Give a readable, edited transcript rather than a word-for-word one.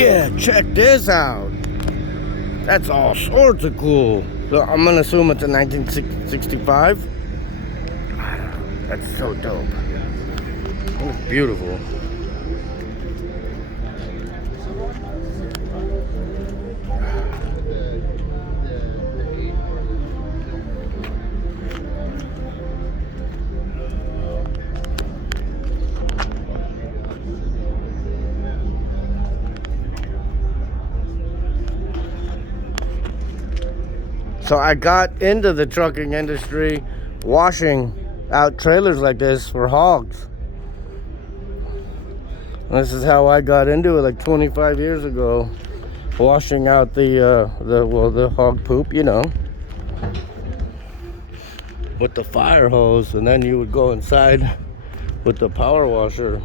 Yeah, check this out. That's all sorts of cool. So I'm gonna assume it's a 1965. That's so dope. It's beautiful. So I got into the trucking industry washing out trailers like this for hogs. This is how I got into it like 25 years ago. Washing out the hog poop, you know, with the fire hose, and then you would go inside with the power washer